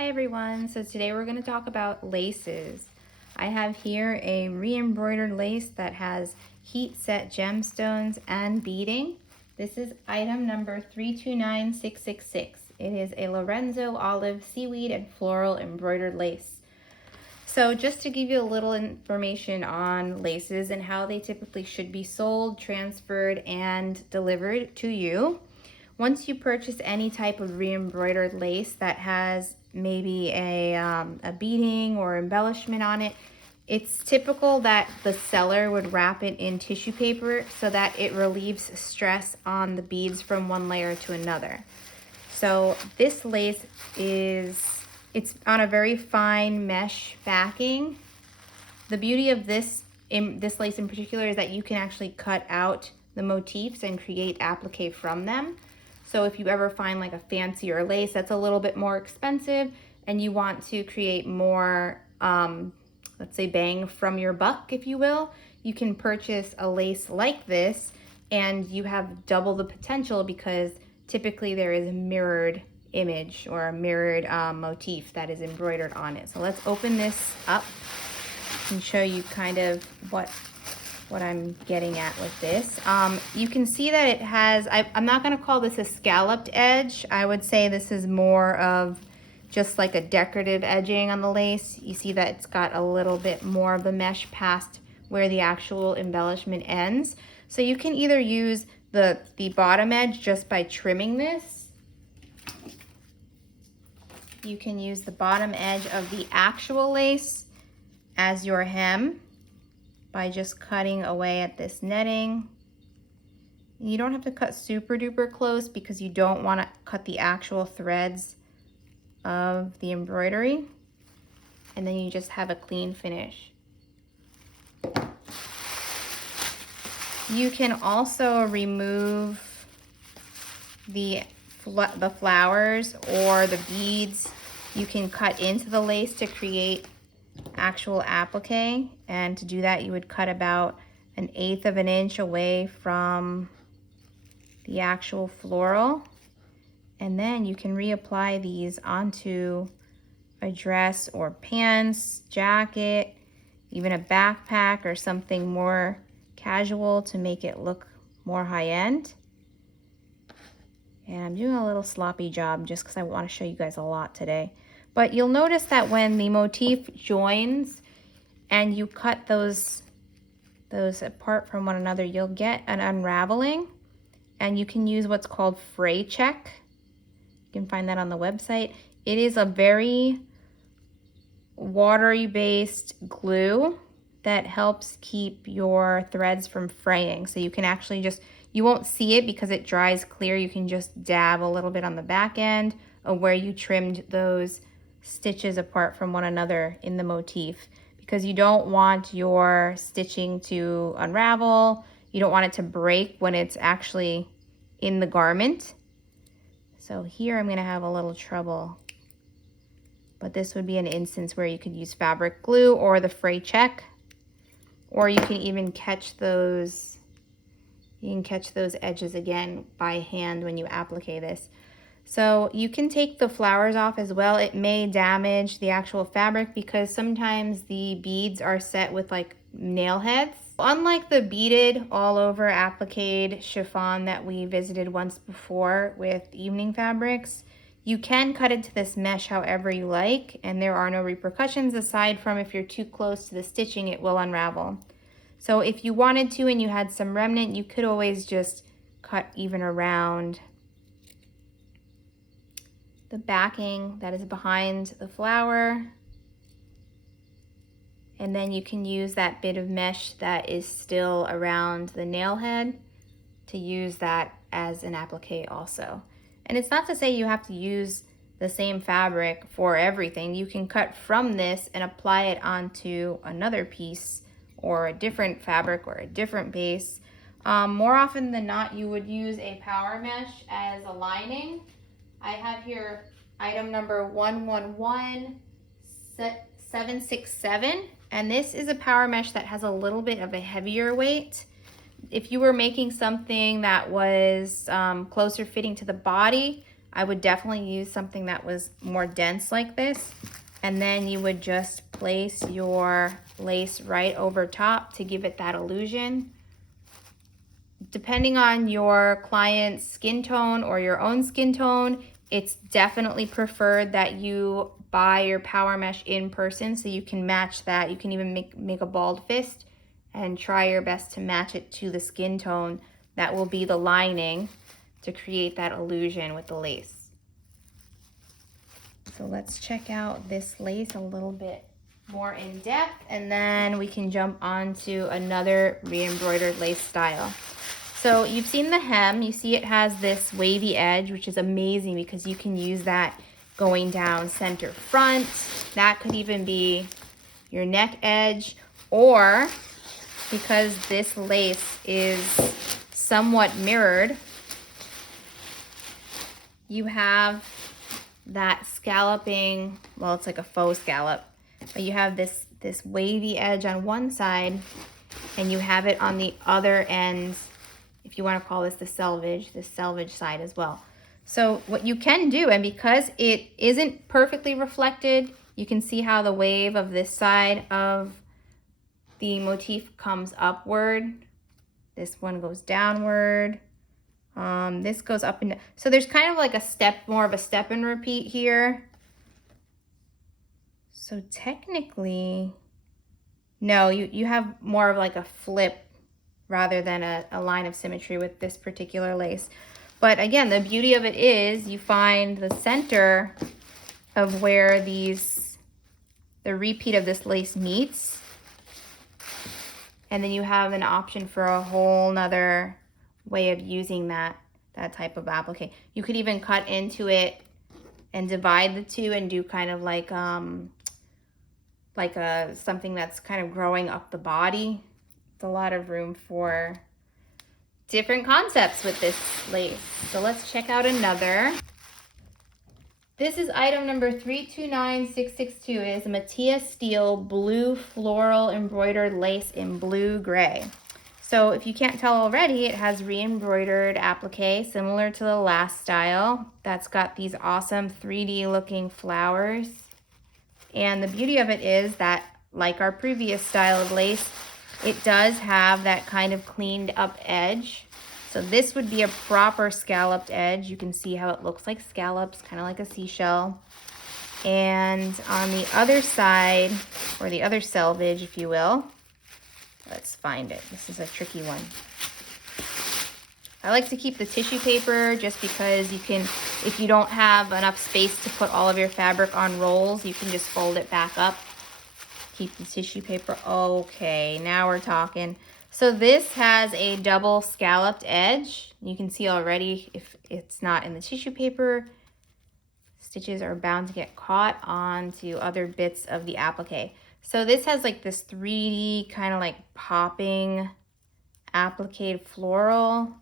Hi everyone, so today we're going to talk about laces. I have here a re-embroidered lace that has heat set gemstones and beading. This is item number 329666. It is a Lorenzo olive seaweed and floral embroidered lace. So just to give you a little information on laces and how they typically should be sold, transferred, and delivered to you. Once you purchase any type of re-embroidered lace that has maybe a beading or embellishment on it, it's typical that the seller would wrap it in tissue paper so that it relieves stress on the beads from one layer to another. So this lace it's on a very fine mesh backing. The beauty of this lace in particular is that you can actually cut out the motifs and create applique from them. So if you ever find like a fancier lace that's a little bit more expensive and you want to create more, let's say, bang from your buck, if you will, you can purchase a lace like this and you have double the potential because typically there is a mirrored image or a mirrored motif that is embroidered on it. So let's open this up and show you kind of what I'm getting at with this. You can see that it has, I'm not going to call this a scalloped edge. I would say this is more of just like a decorative edging on the lace. You see that it's got a little bit more of the mesh past where the actual embellishment ends. So you can either use the bottom edge just by trimming this. You can use the bottom edge of the actual lace as your hem by just cutting away at this netting. You don't have to cut super duper close because you don't want to cut the actual threads of the embroidery. And then you just have a clean finish. You can also remove the flowers or the beads. You can cut into the lace to create actual applique, and to do that you would cut about 1/8 of an inch away from the actual floral, and then you can reapply these onto a dress or pants, jacket, even a backpack or something more casual to make it look more high-end. And I'm doing a little sloppy job just because I want to show you guys a lot today. But you'll notice that when the motif joins and you cut those apart from one another, you'll get an unraveling, and you can use what's called fray check. You can find that on the website. It is a very watery based glue that helps keep your threads from fraying. So you can actually you won't see it because it dries clear. You can just dab a little bit on the back end of where you trimmed those stitches apart from one another in the motif, because you don't want your stitching to unravel. You don't want it to break when it's actually in the garment. So here I'm going to have a little trouble, but this would be an instance where you could use fabric glue or the fray check, or you can even catch those edges again by hand when you applique this. So you can take the flowers off as well. It may damage the actual fabric because sometimes the beads are set with like nail heads. Unlike the beaded all over appliqued chiffon that we visited once before with evening fabrics, you can cut into this mesh however you like, and there are no repercussions aside from if you're too close to the stitching, it will unravel. So if you wanted to and you had some remnant, you could always just cut even around the backing that is behind the flower. And then you can use that bit of mesh that is still around the nail head to use that as an applique also. And it's not to say you have to use the same fabric for everything. You can cut from this and apply it onto another piece or a different fabric or a different base. More often than not, you would use a power mesh as a lining. I have here item number 111767, and this is a power mesh that has a little bit of a heavier weight. If you were making something that was closer fitting to the body, I would definitely use something that was more dense like this. And then you would just place your lace right over top to give it that illusion. Depending on your client's skin tone or your own skin tone, it's definitely preferred that you buy your power mesh in person so you can match that. You can even make a bald fist and try your best to match it to the skin tone. That will be the lining to create that illusion with the lace. So let's check out this lace a little bit more in depth, and then we can jump on to another re-embroidered lace style. So you've seen the hem. You see it has this wavy edge, which is amazing because you can use that going down center front. That could even be your neck edge, or because this lace is somewhat mirrored, you have that scalloping, well, it's like a faux scallop, but you have this wavy edge on one side and you have it on the other end, if you want to call this the selvage side as well. So what you can do, and because it isn't perfectly reflected, you can see how the wave of this side of the motif comes upward. This one goes downward. This goes up and down. So there's kind of like a step, more of a step and repeat here. So technically, no, you have more of like a flip rather than a line of symmetry with this particular lace. But again, the beauty of it is you find the center of where the repeat of this lace meets. And then you have an option for a whole nother way of using that type of applique. You could even cut into it and divide the two and do kind of like something that's kind of growing up the body. It's a lot of room for different concepts with this lace. So let's check out another. This is item number 329662. It is a Mattia Steel blue floral embroidered lace in blue gray. So if you can't tell already, it has re-embroidered applique similar to the last style. That's got these awesome 3D looking flowers. And the beauty of it is that, like our previous style of lace, it does have that kind of cleaned up edge. So this would be a proper scalloped edge. You can see how it looks like scallops, kind of like a seashell. And on the other side, or the other selvage, if you will, let's find it. This is a tricky one. I like to keep the tissue paper just because you can, if you don't have enough space to put all of your fabric on rolls, you can just fold it back up. Keep the tissue paper. Okay, now we're talking. So this has a double scalloped edge. You can see already if it's not in the tissue paper, stitches are bound to get caught onto other bits of the applique. So this has like this 3D kind of like popping applique floral.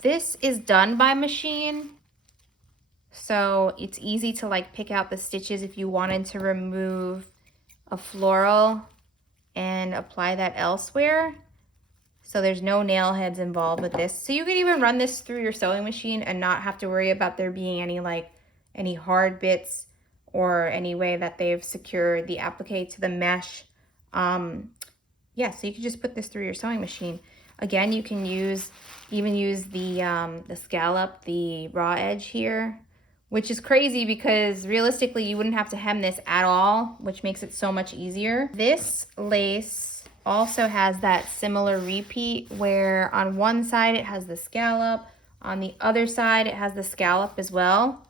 This is done by machine, so it's easy to like pick out the stitches if you wanted to remove a floral and apply that elsewhere. So there's no nail heads involved with this. So you could even run this through your sewing machine and not have to worry about there being any hard bits or any way that they've secured the applique to the mesh. Yeah, so you can just put this through your sewing machine. Again, you can even use the scallop, the raw edge here, which is crazy because realistically you wouldn't have to hem this at all, which makes it so much easier. This lace also has that similar repeat where on one side it has the scallop, on the other side it has the scallop as well.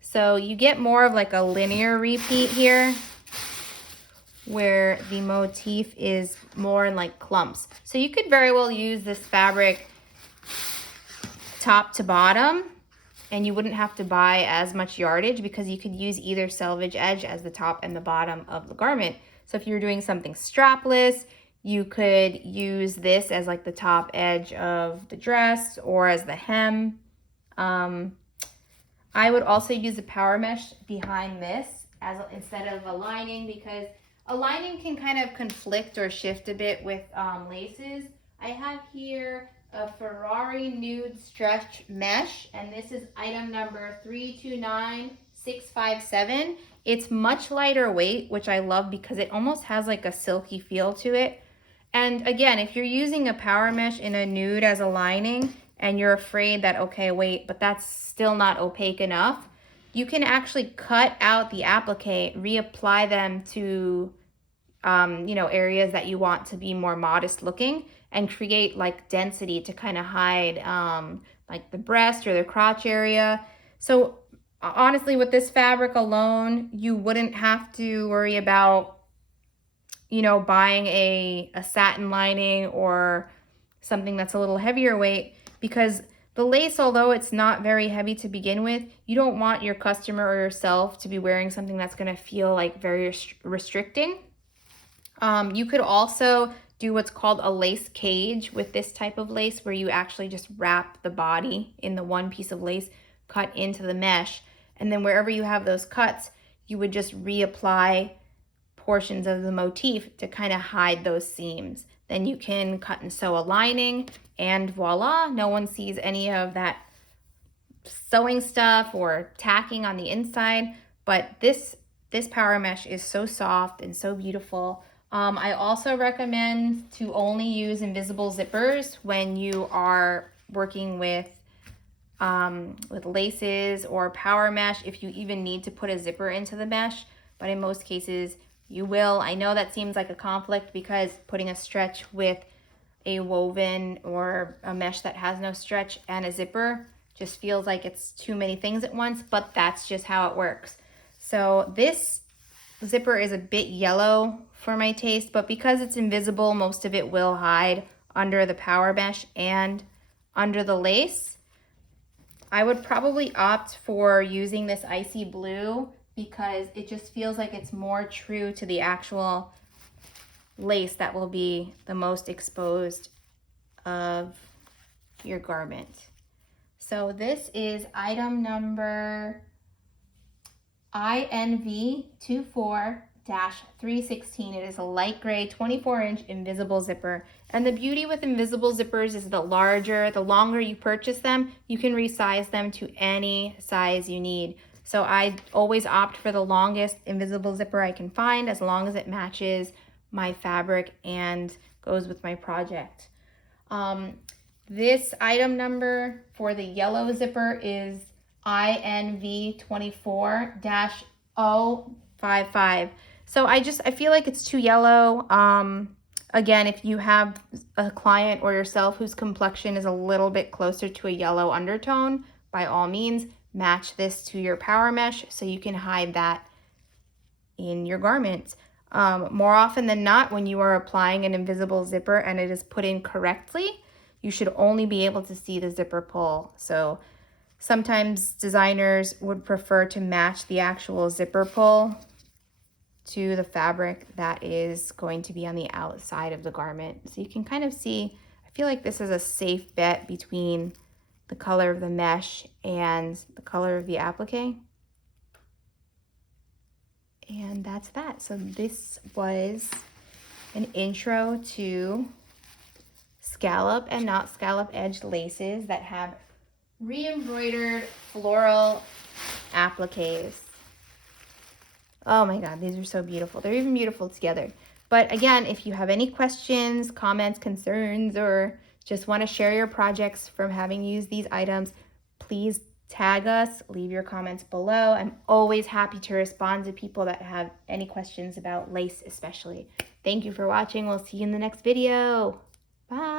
So you get more of like a linear repeat here where the motif is more in like clumps. So you could very well use this fabric top to bottom and you wouldn't have to buy as much yardage because you could use either selvage edge as the top and the bottom of the garment. So if you're doing something strapless, you could use this as like the top edge of the dress or as the hem. I would also use a power mesh behind this instead of a lining, because a lining can kind of conflict or shift a bit with laces. I have here a Ferrari nude stretch mesh, and this is item number 329657. It's much lighter weight, which I love because it almost has like a silky feel to it. And again, if you're using a power mesh in a nude as a lining and you're afraid that, okay, wait, but that's still not opaque enough, you can actually cut out the applique, reapply them to areas that you want to be more modest looking, and create like density to kind of hide like the breast or the crotch area. So honestly, with this fabric alone, you wouldn't have to worry about, buying a satin lining or something that's a little heavier weight, because the lace, although it's not very heavy to begin with, you don't want your customer or yourself to be wearing something that's going to feel like very restricting. You could also do what's called a lace cage with this type of lace, where you actually just wrap the body in the one piece of lace cut into the mesh. And then wherever you have those cuts, you would just reapply portions of the motif to kind of hide those seams. Then you can cut and sew a lining, and voila, no one sees any of that sewing stuff or tacking on the inside. But this power mesh is so soft and so beautiful. I also recommend to only use invisible zippers when you are working with laces or power mesh, if you even need to put a zipper into the mesh, but in most cases you will. I know that seems like a conflict because putting a stretch with a woven or a mesh that has no stretch and a zipper just feels like it's too many things at once, but that's just how it works. So this zipper is a bit yellow for my taste, but because it's invisible, most of it will hide under the power mesh and under the lace. I would probably opt for using this icy blue because it just feels like it's more true to the actual lace that will be the most exposed of your garment. So this is item number INV24-316. It is a light gray 24-inch invisible zipper. And the beauty with invisible zippers is the longer you purchase them, you can resize them to any size you need. So I always opt for the longest invisible zipper I can find, as long as it matches my fabric and goes with my project. This item number for the yellow zipper is INV24-055. So I feel like it's too yellow. Again, if you have a client or yourself whose complexion is a little bit closer to a yellow undertone, by all means, match this to your power mesh so you can hide that in your garment. More often than not, when you are applying an invisible zipper and it is put in correctly, you should only be able to see the zipper pull. So sometimes designers would prefer to match the actual zipper pull to the fabric that is going to be on the outside of the garment. So you can kind of see, I feel like this is a safe bet between the color of the mesh and the color of the applique. And that's that. So this was an intro to scallop and not scallop edged laces that have re-embroidered floral appliques. Oh my God, these are so beautiful. They're even beautiful together. But again, if you have any questions, comments, concerns, or just want to share your projects from having used these items, please tag us, leave your comments below. I'm always happy to respond to people that have any questions about lace especially. Thank you for watching. We'll see you in the next video. Bye.